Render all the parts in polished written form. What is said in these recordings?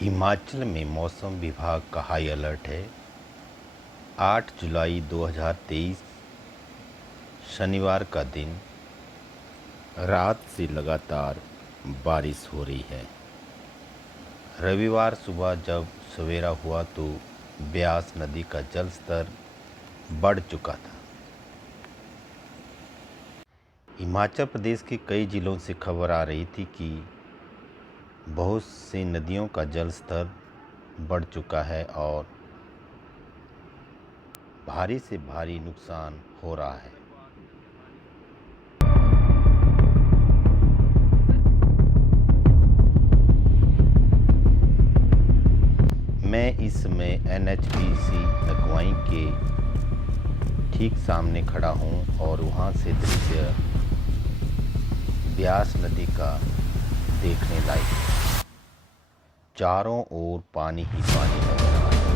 हिमाचल में मौसम विभाग का हाई अलर्ट है। 8 जुलाई 2023 शनिवार का दिन रात से लगातार बारिश हो रही है। रविवार सुबह जब सवेरा हुआ तो ब्यास नदी का जल स्तर बढ़ चुका था। हिमाचल प्रदेश के कई जिलों से खबर आ रही थी कि बहुत सी नदियों का जल स्तर बढ़ चुका है और भारी से भारी नुकसान हो रहा है। मैं इस समय NHPC नगवाई के ठीक सामने खड़ा हूँ और वहाँ से दृश्य ब्यास नदी का देखने लायक है। चारों ओर पानी ही पानी नजर आ रहा है।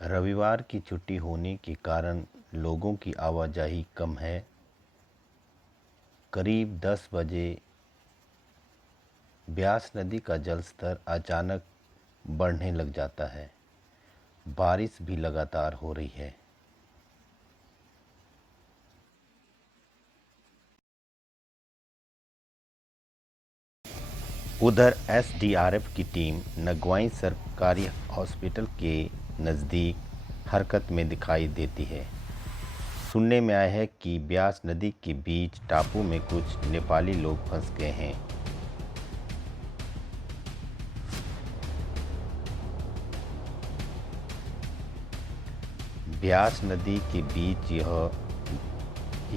रविवार की छुट्टी होने के कारण लोगों की आवाजाही कम है। करीब 10 बजे ब्यास नदी का जल स्तर अचानक बढ़ने लग जाता है। बारिश भी लगातार हो रही है। उधर SDRF की टीम नगवाई सरकारी हॉस्पिटल के नज़दीक हरकत में दिखाई देती है। सुनने में आया है कि ब्यास नदी के बीच टापू में कुछ नेपाली लोग फंस गए हैं। ब्यास नदी के बीच यह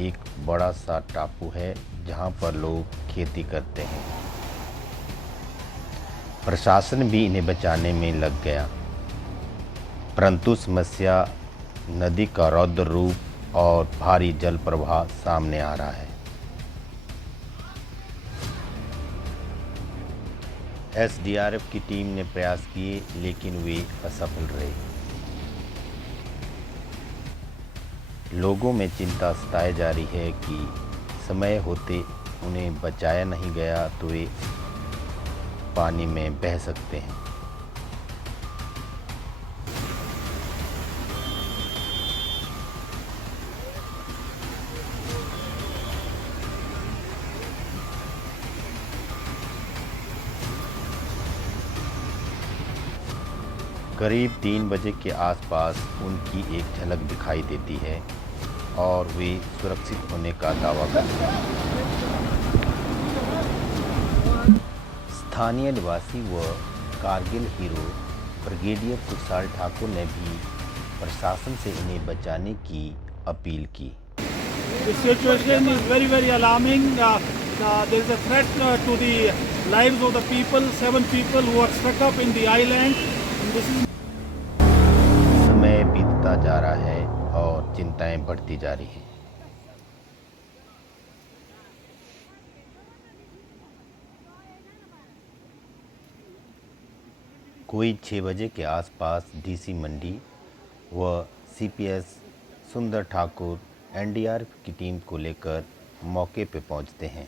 एक बड़ा सा टापू है जहां पर लोग खेती करते हैं। प्रशासन भी इन्हें बचाने में लग गया, परंतु समस्या नदी का रौद्र रूप और भारी जल प्रवाह सामने आ रहा है। SDRF की टीम ने प्रयास किए लेकिन वे असफल रहे। लोगों में चिंता सताई जा रही है कि समय होते उन्हें बचाया नहीं गया तो वे पानी में बह सकते हैं। करीब 3 बजे के आसपास उनकी एक झलक दिखाई देती है और वे सुरक्षित होने का दावा करते हैं। स्थानीय निवासी व कारगिल हीरो ब्रिगेडियर कुशाल ठाकुर ने भी प्रशासन से इन्हें बचाने की अपील की। The situation is very alarming. There is a threat to the lives of the people. 7 people who are stuck up in the island. This is समय बीतता जा रहा है और चिंताएं बढ़ती जा रही हैं। कोई 6 बजे के आसपास DC मंडी व CPS सुंदर ठाकुर NDRF की टीम को लेकर मौके पर पहुंचते हैं।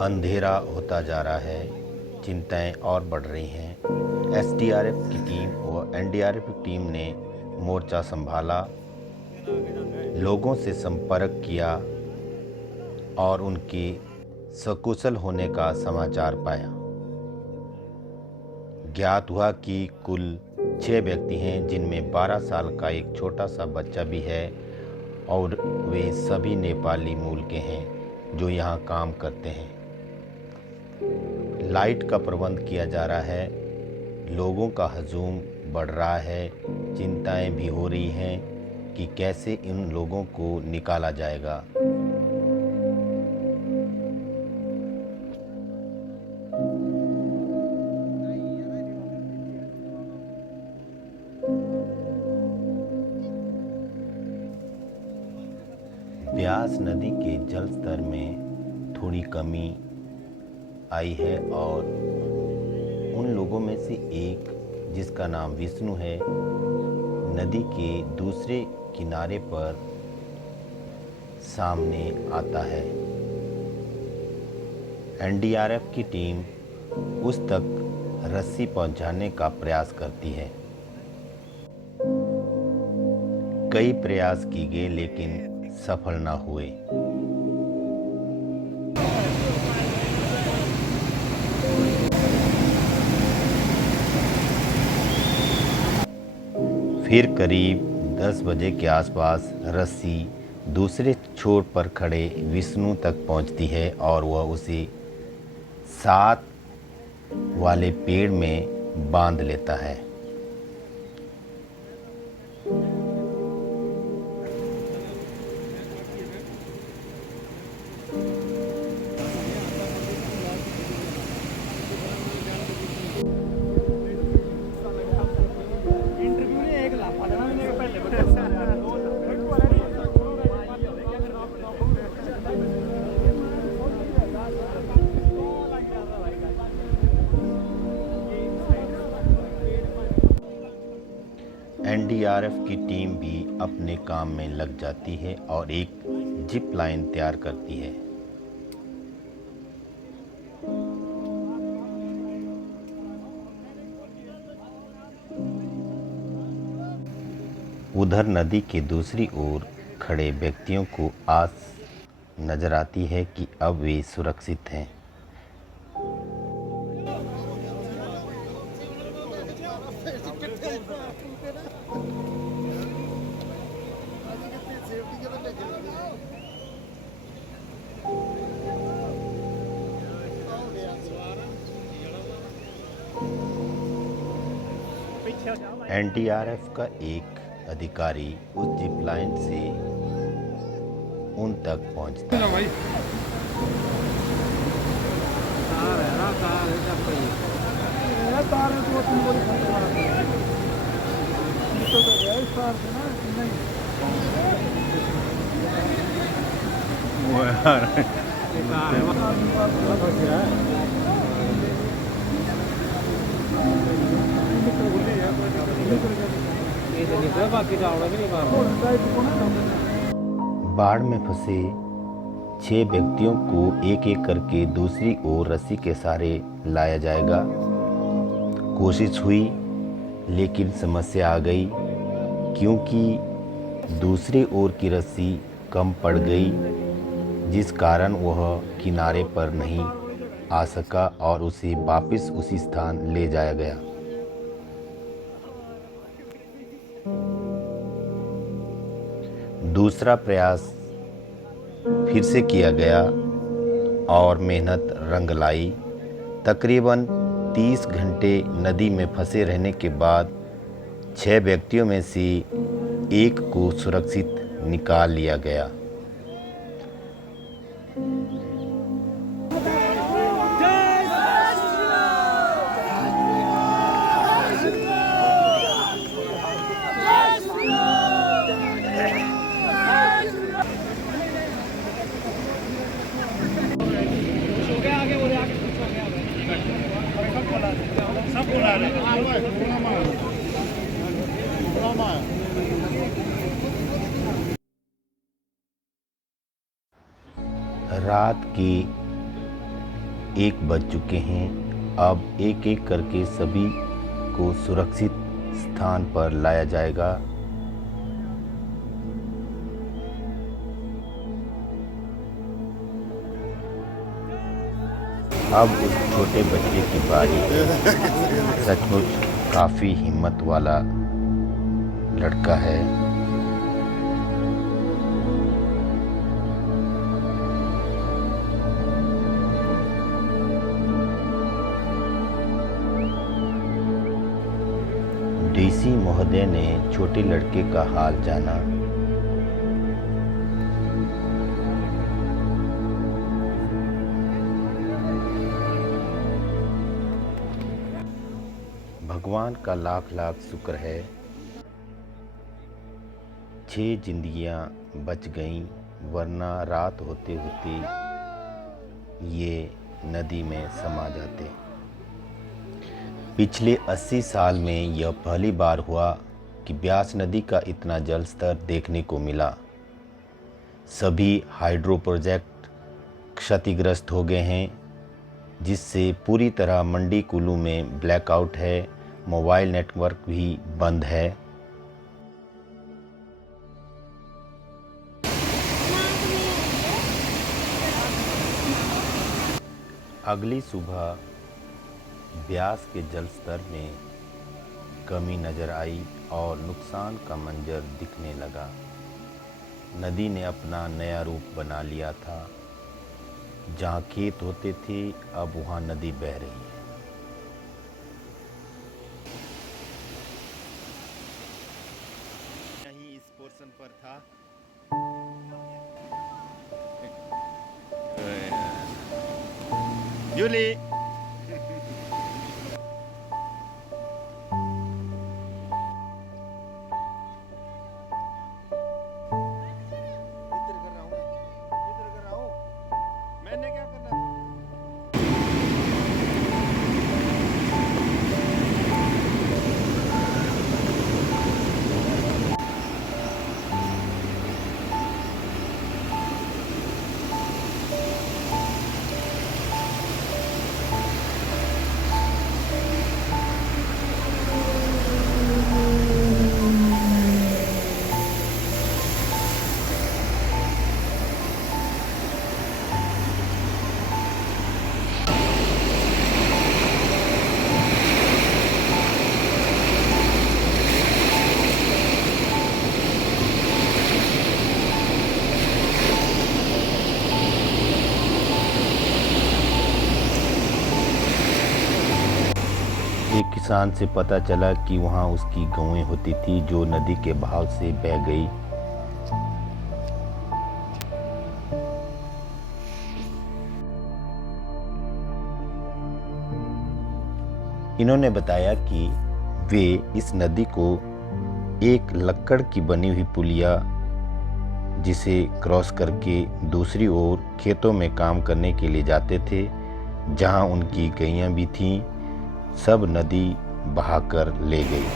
अंधेरा होता जा रहा है, चिंताएं और बढ़ रही हैं। SDRF की टीम व NDRF की टीम ने मोर्चा संभाला, लोगों से संपर्क किया और उनके सकुशल होने का समाचार पाया। ज्ञात हुआ कि कुल 6 व्यक्ति हैं जिनमें 12 साल का एक छोटा सा बच्चा भी है और वे सभी नेपाली मूल के हैं जो यहाँ काम करते हैं। लाइट का प्रबंध किया जा रहा है, लोगों का हजूम बढ़ रहा है, चिंताएं भी हो रही हैं कि कैसे इन लोगों को निकाला जाएगा। ब्यास नदी के जल स्तर में थोड़ी कमी आई है और उन लोगों में से एक, जिसका नाम विष्णु है, नदी के दूसरे किनारे पर सामने आता है। एनडीआरएफ की टीम उस तक रस्सी पहुंचाने का प्रयास करती है। कई प्रयास की गए लेकिन सफल न हुए। फिर करीब 10 बजे के आसपास रस्सी दूसरे छोर पर खड़े विष्णु तक पहुंचती है और वह उसे 7 वाले पेड़ में बांध लेता है। एनडीआरएफ की टीम भी अपने काम में लग जाती है और एक जिप लाइन तैयार करती है। उधर नदी के दूसरी ओर खड़े व्यक्तियों को आस नजर आती है कि अब वे सुरक्षित हैं। एनडीआरएफ का एक अधिकारी उस जिप लाइन से उन तक पहुंचता है। बाढ़ में फंसे 6 व्यक्तियों को एक एक करके दूसरी ओर रस्सी के सहारे लाया जाएगा। कोशिश हुई लेकिन समस्या आ गई क्योंकि दूसरी ओर की रस्सी कम पड़ गई, जिस कारण वह किनारे पर नहीं आ सका और उसे वापस उसी स्थान ले जाया गया। दूसरा प्रयास फिर से किया गया और मेहनत रंग लाई। तकरीबन 30 घंटे नदी में फंसे रहने के बाद 6 व्यक्तियों में से एक को सुरक्षित निकाल लिया गया। रात के 1 बज चुके हैं। अब एक एक करके सभी को सुरक्षित स्थान पर लाया जाएगा। अब उस छोटे बच्चे की बारी। सचमुच काफ़ी हिम्मत वाला लड़का है। डीसी महोदय ने छोटे लड़के का हाल जाना। भगवान का लाख लाख शुक्र है, 6 जिंदगियां बच गईं, वरना रात होते होते ये नदी में समा जाते। पिछले 80 साल में यह पहली बार हुआ कि ब्यास नदी का इतना जल स्तर देखने को मिला। सभी हाइड्रो प्रोजेक्ट क्षतिग्रस्त हो गए हैं, जिससे पूरी तरह मंडी कुल्लू में ब्लैकआउट है। मोबाइल नेटवर्क भी बंद है। अगली सुबह ब्यास के जल स्तर में कमी नजर आई और नुकसान का मंजर दिखने लगा। नदी ने अपना नया रूप बना लिया था। जहाँ खेत होते थे, अब वहाँ नदी बह रही है। यही इस पोर्शन पर था। जूली मैंने क्या करना था? एक किसान से पता चला कि वहाँ उसकी गौएं होती थी जो नदी के बहाव से बह गई। इन्होंने बताया कि वे इस नदी को एक लक्कड़ की बनी हुई पुलिया जिसे क्रॉस करके दूसरी ओर खेतों में काम करने के लिए जाते थे, जहाँ उनकी गैयां भी थीं। सब नदी बहाकर ले गई।